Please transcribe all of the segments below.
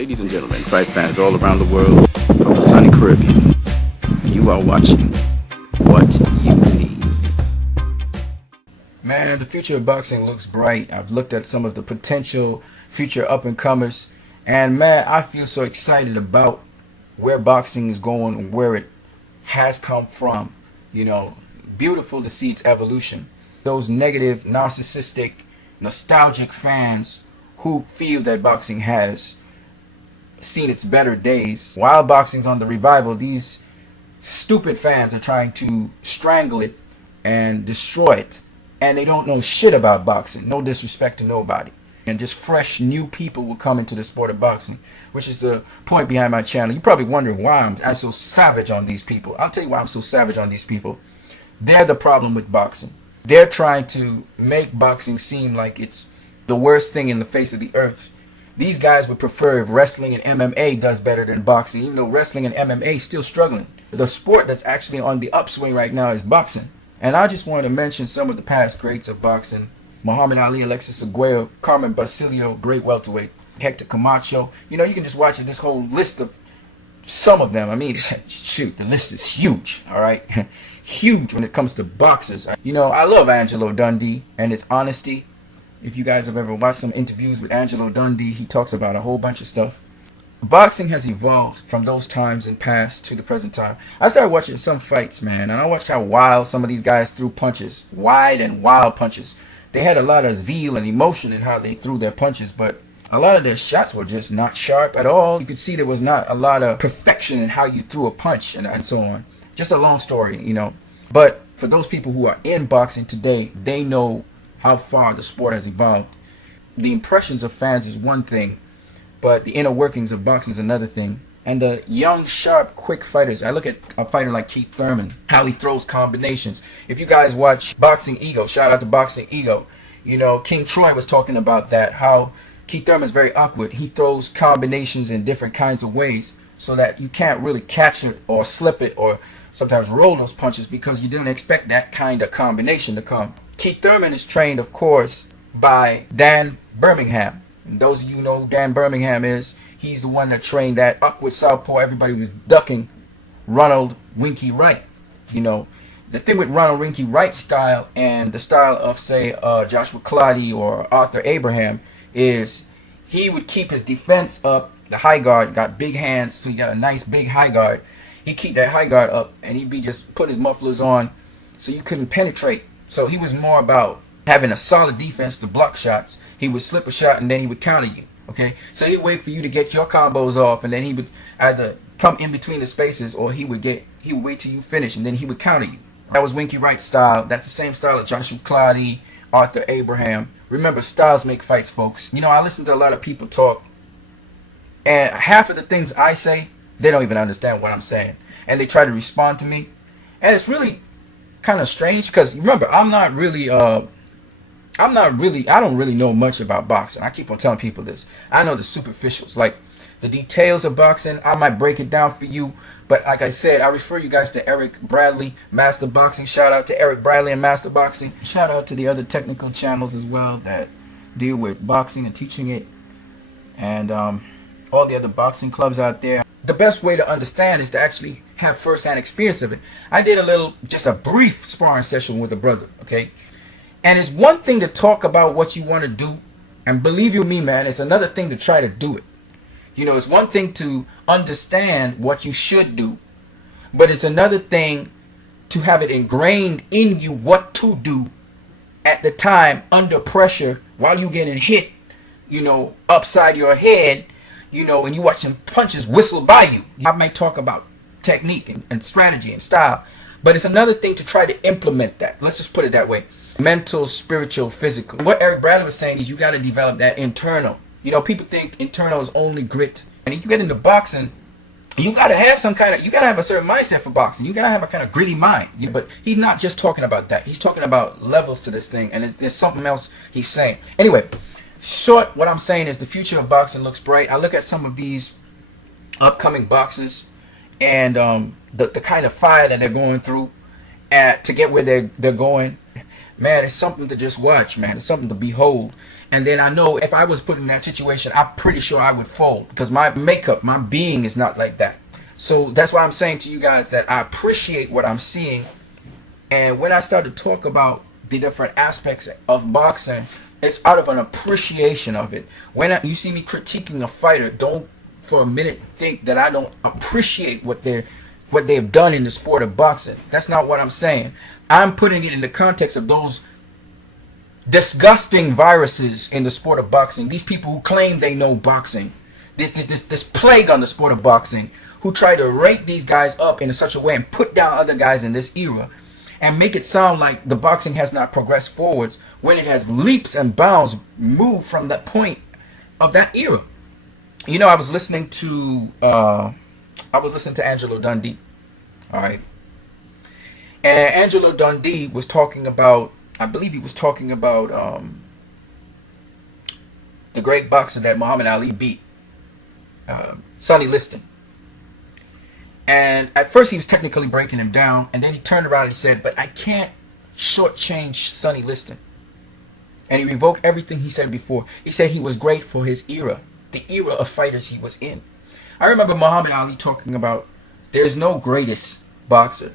Ladies and gentlemen, fight fans all around the world, from the sunny Caribbean, you are watching What You Need. Man, the future of boxing looks bright. I've looked at some of the potential future up-and-comers, and man, I feel so excited about where boxing is going and where it has come from. You know, beautiful to see its evolution. Those negative, narcissistic, nostalgic fans who feel that boxing has seen its better days, while boxing's on the revival, these stupid fans are trying to strangle it and destroy it. And they don't know shit about boxing. No disrespect to nobody. And just fresh new people will come into the sport of boxing, which is the point behind my channel. You're probably wondering why I'm so savage on these people. I'll tell you why I'm so savage on these people. They're the problem with boxing. They're trying to make boxing seem like it's the worst thing in the face of the earth. These guys would prefer if wrestling and MMA does better than boxing, even though wrestling and MMA is still struggling. The sport that's actually on the upswing right now is boxing. And I just wanted to mention some of the past greats of boxing. Muhammad Ali, Alexis Aguero, Carmen Basilio, great welterweight, Hector Camacho. You know, you can just watch this whole list of some of them. I mean, shoot, the list is huge, all right? Huge when it comes to boxers. You know, I love Angelo Dundee and his honesty. If you guys have ever watched some interviews with Angelo Dundee, he talks about a whole bunch of stuff. Boxing has evolved from those times in past to the present time. I started watching some fights, man, and I watched how wild some of these guys threw punches. Wide and wild punches. They had a lot of zeal and emotion in how they threw their punches, but a lot of their shots were just not sharp at all. You could see there was not a lot of perfection in how you threw a punch and so on. Just a long story, you know. But for those people who are in boxing today, they know how far the sport has evolved. The impressions of fans is one thing, but the inner workings of boxing is another thing. And the young, sharp, quick fighters. I look at a fighter like Keith Thurman, how he throws combinations. If you guys watch Boxing Ego, shout out to Boxing Ego. You know, King Troy was talking about that, how Keith Thurman is very awkward. He throws combinations in different kinds of ways so that you can't really catch it or slip it or sometimes roll those punches because you didn't expect that kind of combination to come. Keith Thurman is trained, of course, by Dan Birmingham. And those of you who know who Dan Birmingham is, he's the one that trained that awkward southpaw everybody was ducking, Ronald Winky Wright. You know, the thing with Ronald Winky Wright's style and the style of, say, Joshua Clottey or Arthur Abraham is he would keep his defense up, the high guard, got big hands, so he got a nice big high guard. He'd keep that high guard up and he'd be just put his mufflers on so you couldn't penetrate. So he was more about having a solid defense to block shots. He would slip a shot and then he would counter you. Okay, so he'd wait for you to get your combos off, and then he would either come in between the spaces, or he would wait till you finish, and then he would counter you. That was Winky Wright's style. That's the same style of Joshua Clottey, Arthur Abraham. Remember, styles make fights, folks. You know, I listen to a lot of people talk, and half of the things I say, they don't even understand what I'm saying, and they try to respond to me, and it's really kind of strange because remember, I don't really know much about boxing. I keep on telling people this. I know the superficials, like the details of boxing. I might break it down for you, but like I said, I refer you guys to Eric Bradley, Master Boxing. Shout out to Eric Bradley and Master Boxing. Shout out to the other technical channels as well that deal with boxing and teaching it, and all the other boxing clubs out there. The best way to understand is to actually have first-hand experience of it. I did just a brief sparring session with a brother, okay? And it's one thing to talk about what you want to do, and believe you me, man, it's another thing to try to do it. You know, it's one thing to understand what you should do, but it's another thing to have it ingrained in you what to do at the time, under pressure, while you're getting hit, you know, upside your head, you know, and you watching punches whistle by you. I might talk about technique and strategy and style, but it's another thing to try to implement that. Let's just put it that way. Mental, spiritual, physical. What Eric Bradley was saying is you got to develop that internal. You know, people think internal is only grit. And if you get into boxing, you got to have you got to have a certain mindset for boxing. You got to have a kind of gritty mind. But he's not just talking about that. He's talking about levels to this thing. And there's something else he's saying. Anyway, short, what I'm saying is the future of boxing looks bright. I look at some of these upcoming boxers and the kind of fire that they're going through to get where they're going. Man, it's something to just watch, man. It's something to behold. And then I know if I was put in that situation, I'm pretty sure I would fold because my makeup, my being is not like that. So that's why I'm saying to you guys that I appreciate what I'm seeing. And when I start to talk about the different aspects of boxing, it's out of an appreciation of it. When you see me critiquing a fighter, don't for a minute think that I don't appreciate what they've done in the sport of boxing. That's not what I'm saying. I'm putting it in the context of those disgusting viruses in the sport of boxing. These people who claim they know boxing. This plague on the sport of boxing, who try to rank these guys up in such a way and put down other guys in this era and make it sound like the boxing has not progressed forwards when it has leaps and bounds moved from that point of that era. You know, I was listening to Angelo Dundee. All right. And Angelo Dundee was talking about, I believe he was talking about the great boxer that Muhammad Ali beat, Sonny Liston. And at first he was technically breaking him down, and then he turned around and said, but I can't shortchange Sonny Liston. And he revoked everything he said before. He said he was great for his era, the era of fighters he was in. I remember Muhammad Ali talking about there's no greatest boxer.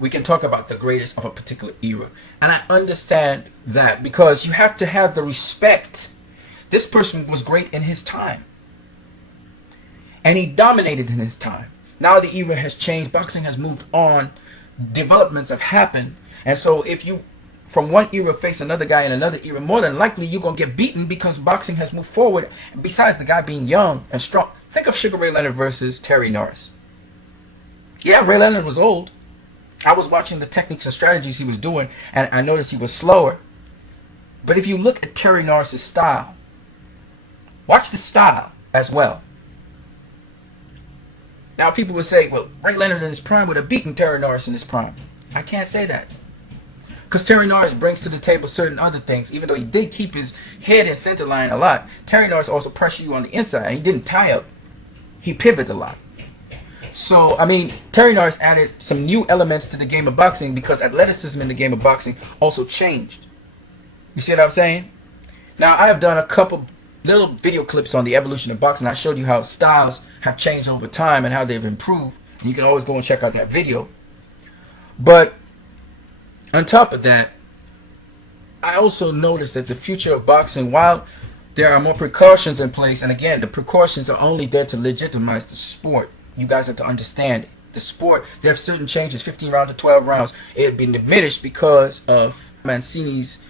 We can talk about the greatest of a particular era. And I understand that because you have to have the respect. This person was great in his time. And he dominated in his time. Now the era has changed. Boxing has moved on. Developments have happened. And so if you, from one era, face another guy in another era, more than likely you're going to get beaten because boxing has moved forward. Besides the guy being young and strong. Think of Sugar Ray Leonard versus Terry Norris. Yeah, Ray Leonard was old. I was watching the techniques and strategies he was doing, and I noticed he was slower. But if you look at Terry Norris' style, watch the style as well. Now people would say, well, Ray Leonard in his prime would have beaten Terry Norris in his prime. I can't say that. Because Terry Norris brings to the table certain other things. Even though he did keep his head in center line a lot, Terry Norris also pressured you on the inside, and he didn't tie up. He pivoted a lot. So, I mean, Terry Norris added some new elements to the game of boxing because athleticism in the game of boxing also changed. You see what I'm saying? Now, I have done a couple little video clips on the evolution of boxing. I showed you how styles have changed over time and how they've improved. You can always go and check out that video. But on top of that, I also noticed that the future of boxing, while there are more precautions in place, and again, the precautions are only there to legitimize the sport. You guys have to understand it. The sport, there are certain changes, 15 rounds to 12 rounds. It had been diminished because of Mancini's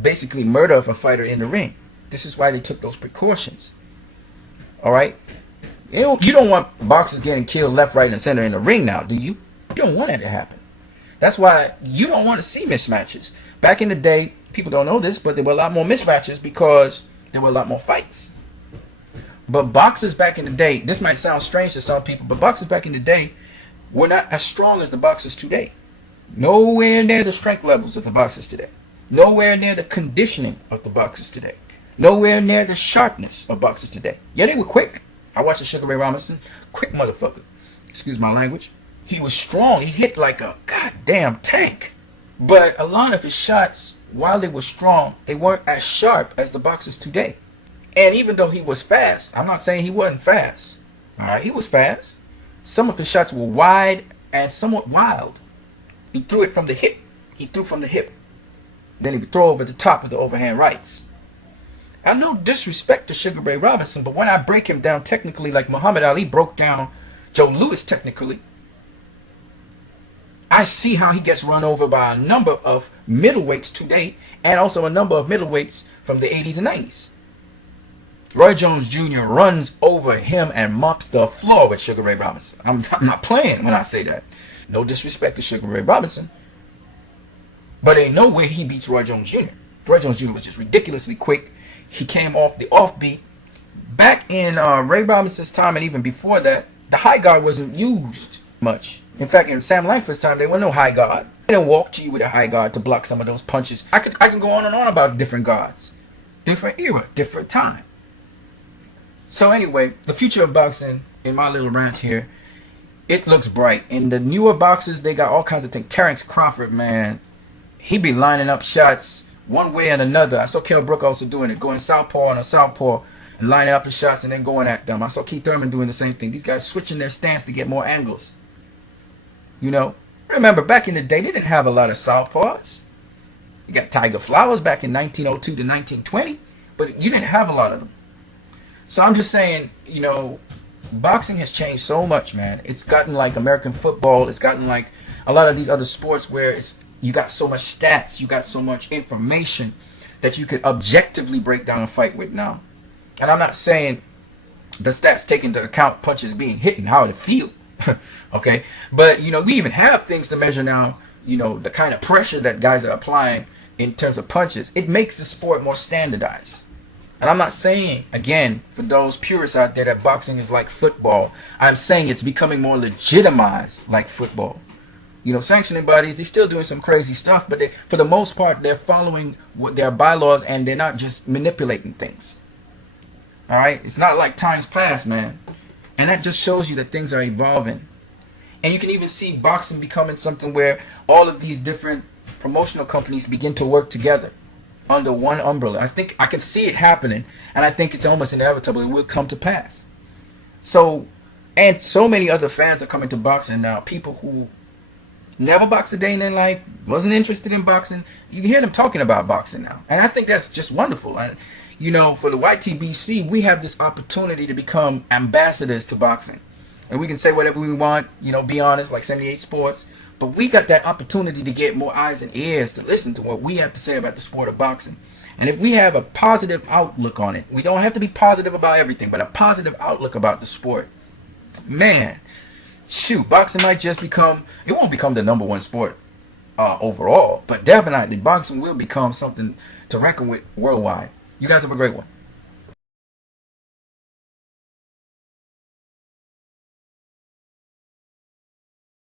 basically murder of a fighter in the ring. This is why they took those precautions. All right? You don't want boxers getting killed left, right, and center in the ring now, do you? You don't want that to happen. That's why you don't want to see mismatches. Back in the day, people don't know this, but there were a lot more mismatches because there were a lot more fights. But boxers back in the day, this might sound strange to some people, but boxers back in the day were not as strong as the boxers today. Nowhere near the strength levels of the boxers today. Nowhere near the conditioning of the boxers today. Nowhere near the sharpness of boxers today. Yeah, they were quick. I watched the Sugar Ray Robinson. Quick motherfucker. Excuse my language. He was strong. He hit like a goddamn tank. But a lot of his shots, while they were strong, they weren't as sharp as the boxers today. And even though he was fast, I'm not saying he wasn't fast. Alright, he was fast. Some of his shots were wide and somewhat wild. He threw it from the hip. He threw from the hip. Then he would throw over the top of the overhand rights. I no disrespect to Sugar Ray Robinson, but when I break him down technically like Muhammad Ali broke down Joe Louis technically, I see how he gets run over by a number of middleweights today and also a number of middleweights from the 80s and 90s. Roy Jones Jr. runs over him and mops the floor with Sugar Ray Robinson. I'm not playing when I say that. No disrespect to Sugar Ray Robinson. But ain't no way he beats Roy Jones Jr. Roy Jones Jr. was just ridiculously quick. He came off the offbeat. Back in Ray Robinson's time and even before that, the high guard wasn't used much. In fact, in Sam Langford's time, there was no high guard. They didn't walk to you with a high guard to block some of those punches. I can go on and on about different guards. Different era, different time. So anyway, the future of boxing, in my little rant here, it looks bright. In the newer boxers, they got all kinds of things. Terrence Crawford, man, he be lining up shots one way and another. I saw Kell Brook also doing it, going southpaw on a southpaw and lining up the shots and then going at them. I saw Keith Thurman doing the same thing. These guys switching their stance to get more angles. You know, remember back in the day, they didn't have a lot of southpaws. You got Tiger Flowers back in 1902 to 1920, but you didn't have a lot of them. So I'm just saying, you know, boxing has changed so much, man. It's gotten like American football. It's gotten like a lot of these other sports where it's you got so much stats, you got so much information that you could objectively break down a fight with now. And I'm not saying the stats take into account punches being hit and how it feel. Okay, but you know, we even have things to measure now. You know, the kind of pressure that guys are applying in terms of punches. It makes the sport more standardized. And I'm not saying, again, for those purists out there, that boxing is like football. I'm saying it's becoming more legitimized like football. You know, sanctioning bodies, they're still doing some crazy stuff, but for the most part, they're following what their bylaws and they're not just manipulating things. All right? It's not like times past, man. And that just shows you that things are evolving. And you can even see boxing becoming something where all of these different promotional companies begin to work together under one umbrella. I think I can see it happening, and I think it's almost inevitable it will come to pass. So, and so many other fans are coming to boxing now. People who never boxed a day in their life, wasn't interested in boxing. You can hear them talking about boxing now. And I think that's just wonderful. And, you know, for the YTBC, we have this opportunity to become ambassadors to boxing. And we can say whatever we want, you know, be honest, like 78 Sports. But we got that opportunity to get more eyes and ears to listen to what we have to say about the sport of boxing. And if we have a positive outlook on it, we don't have to be positive about everything, but a positive outlook about the sport, man, shoot, boxing might just become, it won't become the #1 sport overall, but definitely boxing will become something to reckon with worldwide. You guys have a great one.